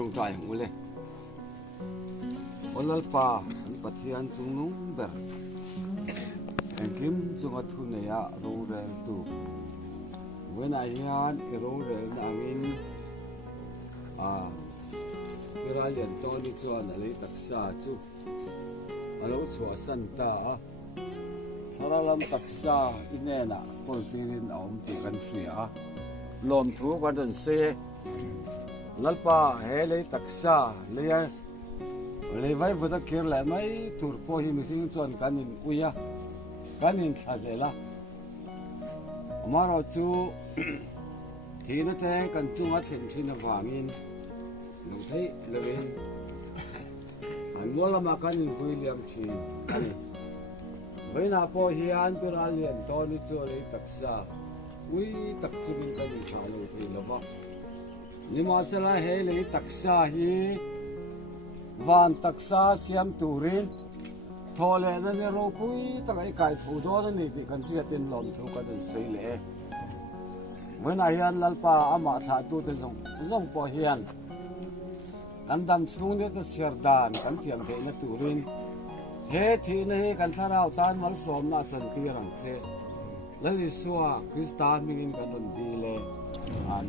trong trai hung le olal pa an pathian chung nung ber en kim chung a thu ne ya ro rel tu when I hian I ro rel na angin Ralliantawni chuan a lei taksa chu alo chua san ta tharalam taksa inena poltirin aum ti kan hria lom thu kan don se lalpa he lei taksa le vai voda kir la mai tur po hi mi thing chuan kanin uya kanin thadela amaro chu thina te kan chunga thina wangin lu thấy lewin an molama kanin William chi ani veina po hian tu Ralliantawni chu lei taksa ui tak chumin kanin thalo thei lova nima sala he lei taksa hi van taksa siam turin thole na ne ro pui takai kai thu do na ni ti kan tia tin lom thu ka den sei le veina hian lalpa ama tha tu te zong po hian kan dam chung ne ta serdan kan tiam de na turin he thi na he kan tharau tan mal som na chan ti rang che lali suwa kristan mingin kan don di le an